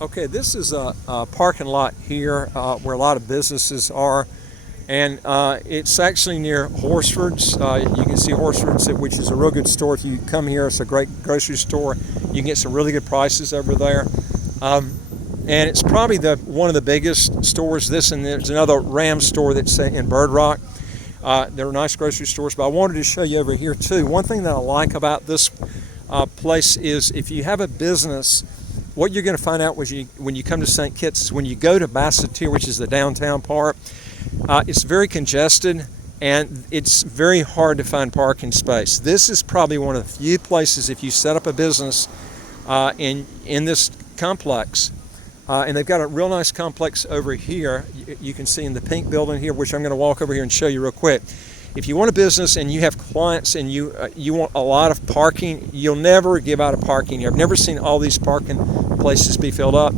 Okay, this is a parking lot here where a lot of businesses are, and it's actually near Horsford's. You can see Horsford's, which is a real good store. If you come here, it's a great grocery store. You can get some really good prices over there. And it's probably one of the biggest stores. This, and there's another Ram store that's in Bird Rock. They're nice grocery stores, but I wanted to show you over here too. One thing that I like about this place is if you have a business, what you're going to find out when you come to St. Kitts is when you go to Basseterre, which is the downtown part, it's very congested and it's very hard to find parking space. This is probably one of the few places, if you set up a business in this complex, and they've got a real nice complex over here. You can see in the pink building here, which I'm going to walk over here and show you real quick. If you want a business and you have clients and you want a lot of parking, you'll never give out a parking. I've never seen all these parking places be filled up.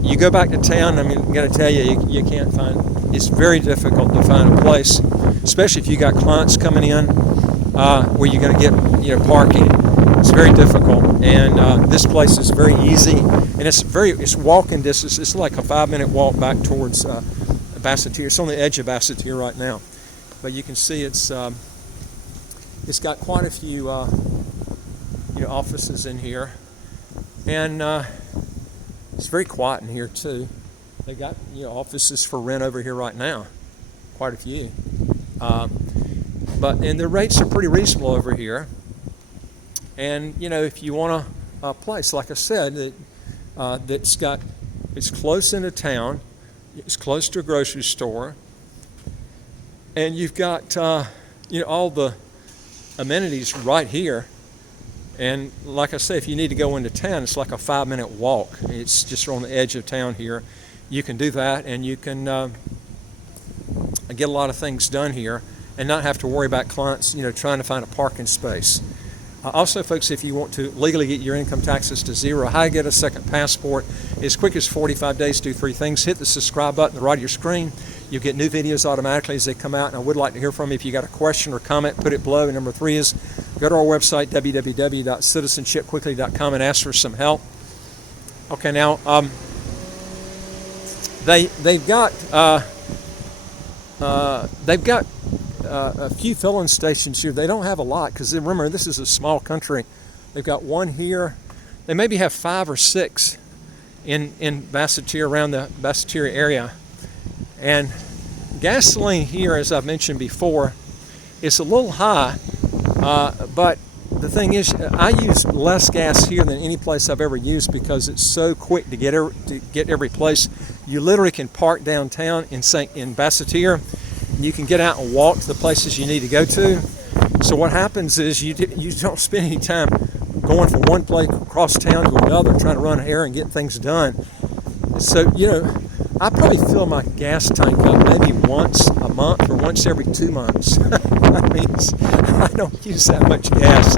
You go back to town, I'm going to tell you, you can't find, it's very difficult to find a place, especially if you got clients coming in where you're going to get parking. It's very difficult, and this place is very easy, and it's walking distance. It's like a 5-minute walk back towards Basseterre. It's on the edge of Basseterre right now. But you can see it's got quite a few offices in here, and it's very quiet in here too. They got offices for rent over here right now, quite a few. And the rates are pretty reasonable over here. And if you want a place, like I said, it's close into town, it's close to a grocery store. And you've got all the amenities right here. And like I say, if you need to go into town, it's like a 5-minute walk. It's just on the edge of town here. You can do that, and you can get a lot of things done here and not have to worry about clients trying to find a parking space. Also, folks, if you want to legally get your income taxes to zero, how to get a second passport, as quick as 45 days, do 3 things. Hit the subscribe button at the right of your screen. You'll get new videos automatically as they come out, and I would like to hear from you. If you got a question or comment, put it below. And number 3 is go to our website, www.citizenshipquickly.com, and ask for some help. Okay, now they've got a few filling stations here. They don't have a lot because remember, this is a small country. They've got one here. They maybe have 5 or 6 in Basseterre, around the Basseterre area. And gasoline here, as I've mentioned before, is a little high, but the thing is, I use less gas here than any place I've ever used because it's so quick to get every place. You literally can park downtown in Basseterre, and you can get out and walk to the places you need to go to. So what happens is you don't spend any time going from one place across town to another trying to run an errand and get things done. So I probably fill my gas tank up maybe once a month or once every 2 months. That means I don't use that much gas.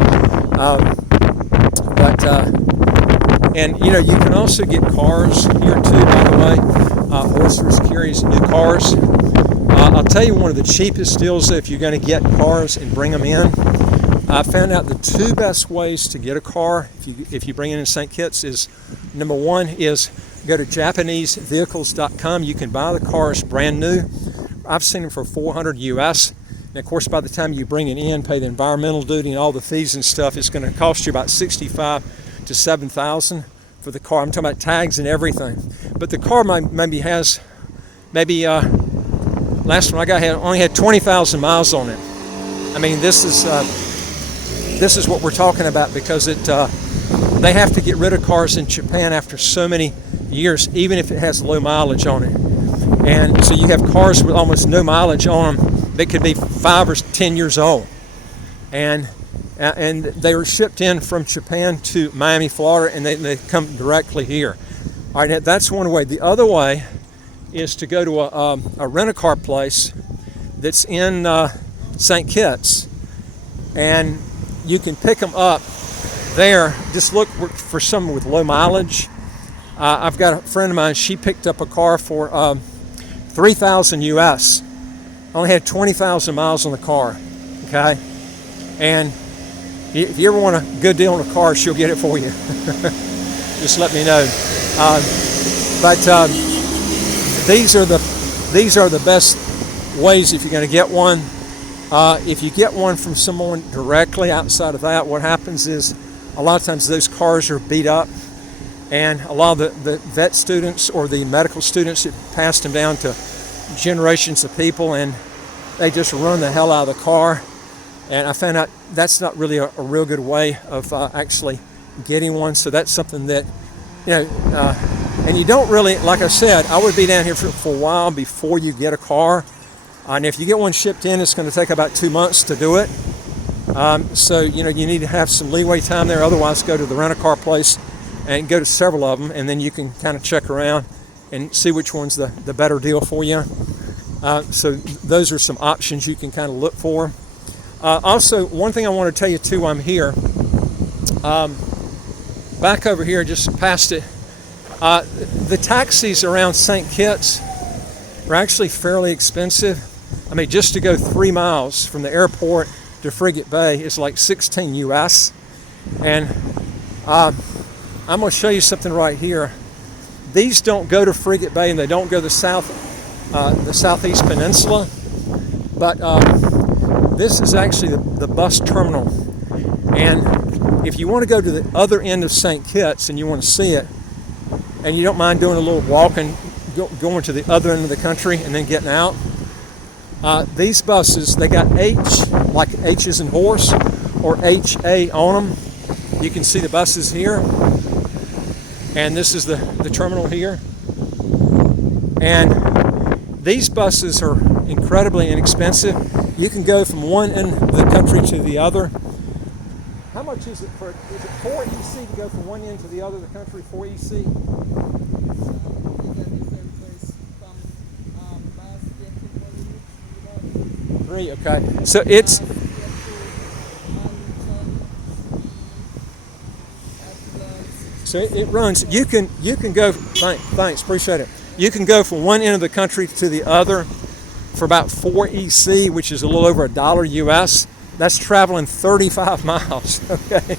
And you can also get cars here too, by the way. Horsford's carries new cars. I'll tell you one of the cheapest deals if you're going to get cars and bring them in. I found out the 2 best ways to get a car if you bring it in St. Kitts is, number 1 is go to JapaneseVehicles.com. You can buy the cars brand new. I've seen them for $400 US. And of course, by the time you bring it in, pay the environmental duty and all the fees and stuff, it's going to cost you about $65,000 to $7,000 for the car. I'm talking about tags and everything. But the car maybe has last one I got only had 20,000 miles on it. I mean, this is what we're talking about because they have to get rid of cars in Japan after so many years, even if it has low mileage on it. And so you have cars with almost no mileage on them that could be 5 or 10 years old. And they were shipped in from Japan to Miami, Florida, and they come directly here. All right, that's one way. The other way is to go to a rent-a-car place that's in St. Kitts, and you can pick them up there. Just look for someone with low mileage. I've got a friend of mine, she picked up a car for $3,000 US. Only had 20,000 miles on the car, okay? And if you ever want a good deal on a car, she'll get it for you. Just let me know. But these are the best ways if you're going to get one. If you get one from someone directly outside of that, what happens is a lot of times those cars are beat up, and a lot of the vet students or the medical students have passed them down to generations of people, and they just run the hell out of the car. And I found out that's not really a real good way of actually getting one. So that's something that, and you don't really, like I said, I would be down here for a while before you get a car. And if you get one shipped in, it's going to take about 2 months to do it. So, you need to have some leeway time there. Otherwise, go to the rent-a-car place and go to several of them, and then you can kind of check around and see which one's the better deal for you. So those are some options you can kind of look for. Also, one thing I want to tell you too, I'm here. Back over here, just past it, the taxis around St. Kitts are actually fairly expensive. I mean, just to go 3 miles from the airport to Frigate Bay is like 16 US. And I'm going to show you something right here. These don't go to Frigate Bay, and they don't go to the southeast peninsula. But this is actually the bus terminal. And if you want to go to the other end of St. Kitts and you want to see it, and you don't mind doing a little walking, going to the other end of the country and then getting out, these buses, they got H, like H as in horse, or HA on them. You can see the buses here. And this is the terminal here. And these buses are incredibly inexpensive. You can go from one end of the country to the other. How much is it is it 4 EC to go from one end to the other of the country, 4 EC? Three, okay. So it's it runs. You can go. Thanks, appreciate it. You can go from one end of the country to the other for about 4 EC, which is a little over $1 US. That's traveling 35 miles. Okay.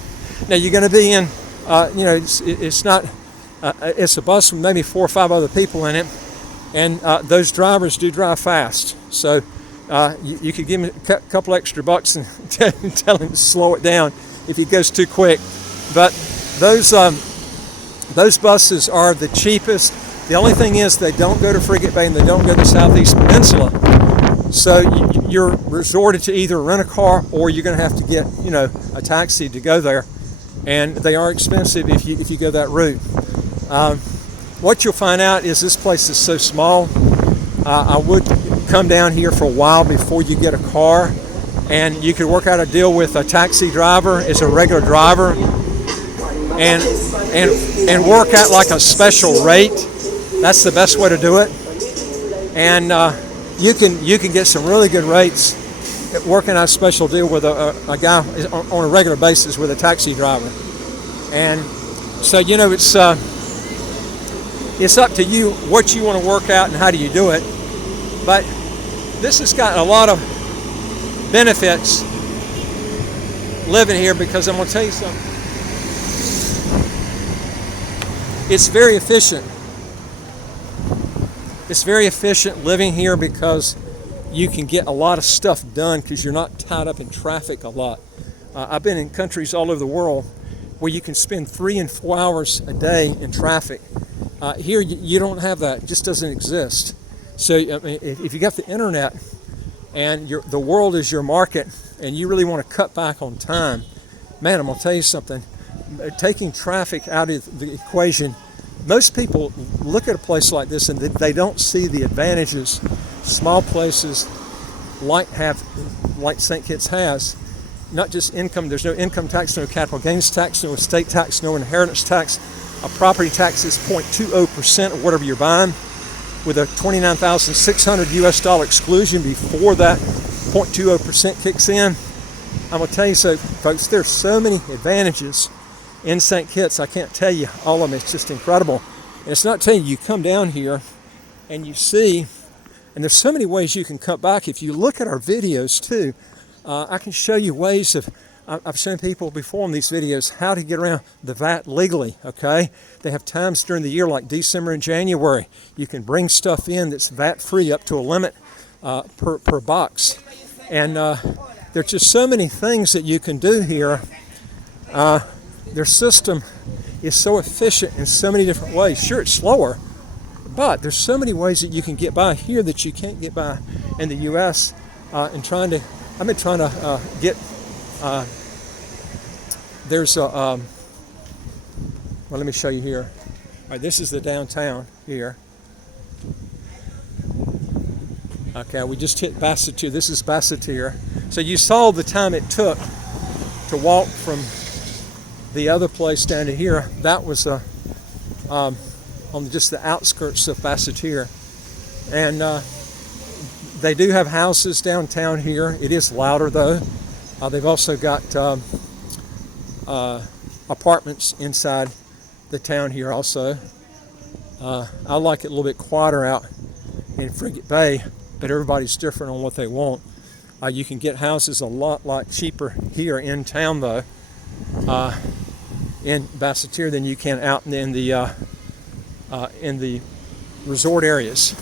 Now you're going to be in. It's not. It's a bus with maybe 4 or 5 other people in it, and those drivers do drive fast. So you could give him a couple extra bucks and tell him to slow it down if he goes too quick. But those buses are the cheapest. The only thing is they don't go to Frigate Bay and they don't go to the Southeast Peninsula. So you're resorted to either rent a car or you're going to have to get, a taxi to go there. And they are expensive if you go that route. What you'll find out is this place is so small. I would come down here for a while before you get a car, and you could work out a deal with a taxi driver as a regular driver, and work out like a special rate. That's the best way to do it. And you can get some really good rates at working out a special deal with a guy on a regular basis with a taxi driver. And so it's up to you what you want to work out and how do you do it. But this has got a lot of benefits living here, because I'm going to tell you something. It's very efficient. It's very efficient living here because you can get a lot of stuff done because you're not tied up in traffic a lot. I've been in countries all over the world where you can spend 3 and 4 hours a day in traffic. Here you don't have that. It just doesn't exist. So if you got the internet and the world is your market and you really want to cut back on time, man, I'm going to tell you something. Taking traffic out of the equation, most people look at a place like this and they don't see the advantages small places like St. Kitts has. Not just income, there's no income tax, no capital gains tax, no estate tax, no inheritance tax. A property tax is 0.20% of whatever you're buying, with a $29,600 US exclusion before that 0.20% kicks in. I'm going to tell you so, folks, there's so many advantages in St. Kitts. I can't tell you all of them. It's just incredible. And it's not telling you, you come down here and you see, and there's so many ways you can cut back. If you look at our videos too, I can show you ways of I've shown people before in these videos how to get around the VAT legally, okay? They have times during the year like December and January. You can bring stuff in that's VAT-free up to a limit per box. And there's just so many things that you can do here. Their system is so efficient in so many different ways. Sure, it's slower, but there's so many ways that you can get by here that you can't get by in the U.S. I've been trying to get, there's a, well, let me show you here. All right, this is the downtown here. Okay, we just hit Basseterre. This is Basseterre. So you saw the time it took to walk from the other place down to here. That was on just the outskirts of Basseterre. And they do have houses downtown here. It is louder though. They've also got apartments inside the town here also. I like it a little bit quieter out in Frigate Bay, but everybody's different on what they want. You can get houses a lot cheaper here in town though, in Basseterre, than you can out in the resort areas.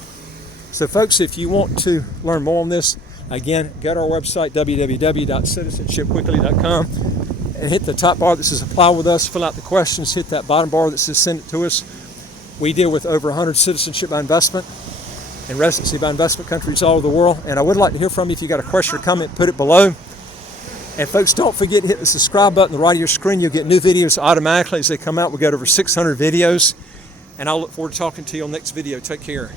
So folks, if you want to learn more on this, again, go to our website, www.citizenshipquickly.com, and hit the top bar that says apply with us, fill out the questions, hit that bottom bar that says send it to us. We deal with over 100 citizenship by investment and residency by investment countries all over the world. And I would like to hear from you. If you got a question or comment, put it below. And folks, don't forget to hit the subscribe button on the right of your screen. You'll get new videos automatically as they come out. We've got over 600 videos. And I'll look forward to talking to you on the next video. Take care.